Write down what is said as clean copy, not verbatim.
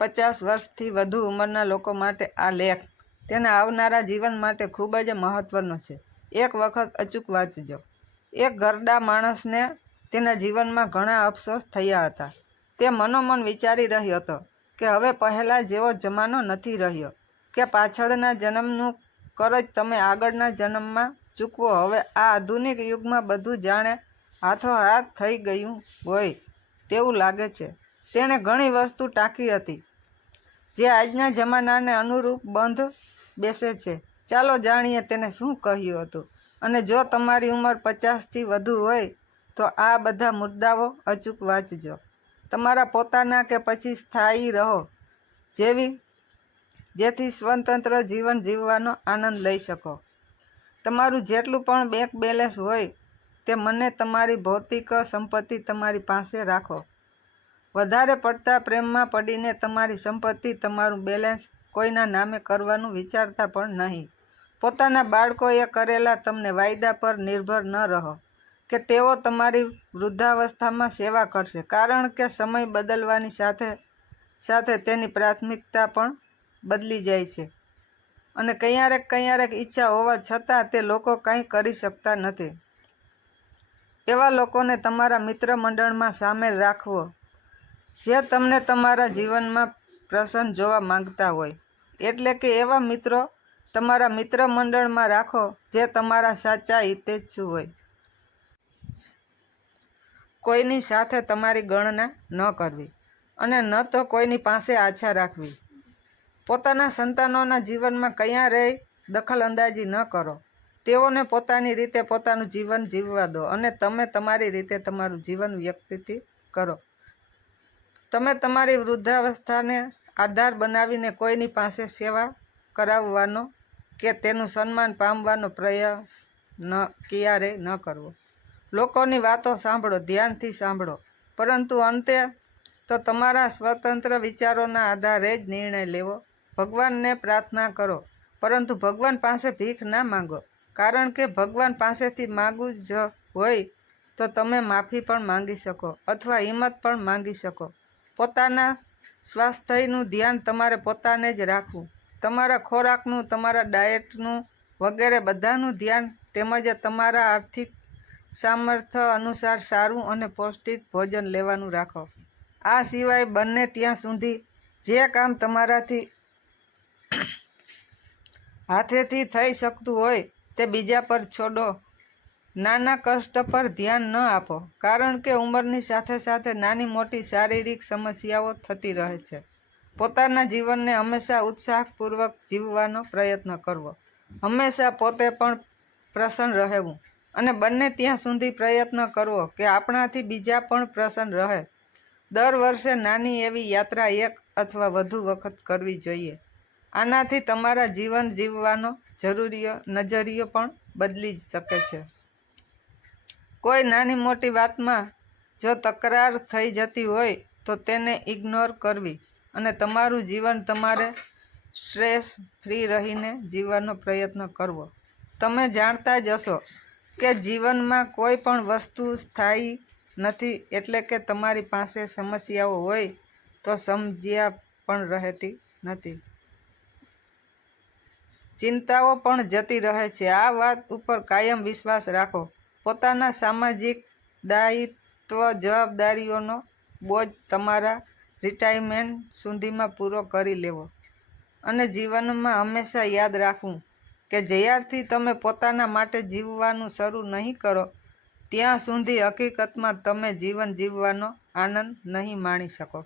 50 વર્ષથી વધુ ઉંમરના લોકો માટે આ લેખ તેના આવનારા જીવન માટે ખૂબ જ મહત્વનો છે. એક વખત અચૂક વાંચજો. એક ઘરડા માણસને તેના જીવનમાં ઘણા અફસોસ થયા હતા. તે મનોમન વિચારી રહ્યો હતો કે હવે પહેલાં જેવો જમાનો નથી રહ્યો કે પાછળના જન્મનું કરજ તમે આગળના જન્મમાં ચૂકવો. હવે આ આધુનિક યુગમાં બધું જાણે હાથોહાથ થઈ ગયું હોય તેવું લાગે છે. તેણે ઘણી વસ્તુ ટાંકી હતી જે આજના જમાનાને અનુરૂપ બંધ બેસે છે. ચાલો જાણીએ તેને શું કહ્યું હતું. અને જો તમારી ઉંમર 50થી વધુ હોય તો આ બધા મુદ્દાઓ અચૂક વાંચજો. તમારા પોતાના કે પછી સ્થાયી રહો જેથી સ્વતંત્ર જીવન જીવવાનો આનંદ લઈ શકો. તમારું જેટલું પણ બેંક બેલેન્સ હોય તે મને તમારી ભૌતિક સંપત્તિ તમારી પાસે રાખો. વધારે પડતા પ્રેમમાં પડીને તમારી સંપત્તિ તમારું બેલેન્સ કોઈના નામે કરવાનું વિચારતા પણ નહીં. પોતાના બાળકોએ કરેલા તમને વાયદા પર નિર્ભર ન રહો કે તેઓ તમારી વૃદ્ધાવસ્થામાં સેવા કરશે, કારણ કે સમય બદલવાની સાથે સાથે તેની પ્રાથમિકતા પણ બદલી જાય છે અને ક્યારેક ઈચ્છા હોવા છતાં તે લોકો કંઈ કરી શકતા નથી. એવા લોકોને તમારા મિત્ર મંડળમાં સામેલ રાખવો જે તમને તમારા જીવનમાં પ્રસન્ન જોવા માંગતા હોય. એટલે કે એવા મિત્રો તમારા મિત્ર મંડળમાં રાખો જે તમારા સાચા હિતેચ્છુ હોય. કોઈની સાથે તમારી ગણના ન કરવી અને ન તો કોઈની પાસે આશા રાખવી. પોતાના સંતાનોના જીવનમાં ક્યારેય દખલઅંદાજી ન કરો. તેઓને પોતાની રીતે પોતાનું જીવન જીવવા દો અને તમે તમારી રીતે તમારું જીવન વ્યતીત કરો. તમે તમારી વૃદ્ધાવસ્થાને આધાર બનાવીને કોઈની પાસે સેવા કરાવવાનો કે તેનું સન્માન પામવાનો પ્રયાસ ક્યારેય ન કરવો. લોકોની વાતો સાંભળો, ધ્યાનથી સાંભળો, પરંતુ અંતે તો તમારા સ્વતંત્ર વિચારોના આધારે જ નિર્ણય લેવો. ભગવાનને પ્રાર્થના કરો, પરંતુ ભગવાન પાસે ભીખ ના માંગો, કારણ કે ભગવાન પાસેથી માગવું જ હોય તો તમે માફી પણ માંગી શકો અથવા હિંમત પણ માંગી શકો. પોતાના સ્વાસ્થ્યનું ધ્યાન તમારે પોતાને જ રાખવું. તમારા ખોરાકનું, તમારા ડાયટનું વગેરે બધાનું ધ્યાન તેમજ તમારા આર્થિક સામર્થ્ય અનુસાર સારું અને પૌષ્ટિક ભોજન લેવાનું રાખો. આ સિવાય બને ત્યાં સુધી જે કામ તમારાથી હાથેથી થઈ શકતું હોય તે બીજા પર છોડો. નાના કષ્ટ પર ધ્યાન ન આપો, કારણ કે ઉંમરની સાથે સાથે નાની મોટી શારીરિક સમસ્યાઓ થતી રહે છે. પોતાના જીવનને હંમેશા ઉત્સાહપૂર્વક જીવવાનો પ્રયત્ન કરવો. હંમેશા પોતે પણ પ્રસન્ન રહેવું અને બને ત્યાં સુધી પ્રયત્ન કરવો કે આપણાથી બીજા પણ પ્રસન્ન રહે. દર વર્ષે નાની એવી યાત્રા 1 અથવા વધુ વખત કરવી જોઈએ. આનાથી તમારા જીવન જીવવાનો નજરિયો પણ બદલી શકે છે. કોઈ નાની મોટી વાતમાં જો તકરાર થઈ જતી હોય તો તેને ઇગ્નોર કરવી અને તમારું જીવન તમારે સ્ટ્રેસ ફ્રી રહીને જીવવાનો પ્રયત્ન કરવો. તમે જાણતા જ હશો કે જીવનમાં કોઈ પણ વસ્તુ સ્થાયી નથી, એટલે કે તમારી પાસે સમસ્યાઓ હોય તો સમસ્યા પણ રહેતી નથી. ચિંતાઓ પણ જતી રહે છે. આ વાત ઉપર કાયમ વિશ્વાસ રાખો. પોતાના સામાજિક દાયિત્વ જવાબદારીઓનો બોજ તમારા રિટાયરમેન્ટ સુધીમાં પૂરો કરી લેવો અને જીવનમાં હંમેશા યાદ રાખવું કે જ્યારથી તમે પોતાના માટે જીવવાનું શરૂ નહીં કરો ત્યાં સુધી હકીકતમાં તમે જીવન જીવવાનો આનંદ નહીં માણી શકો.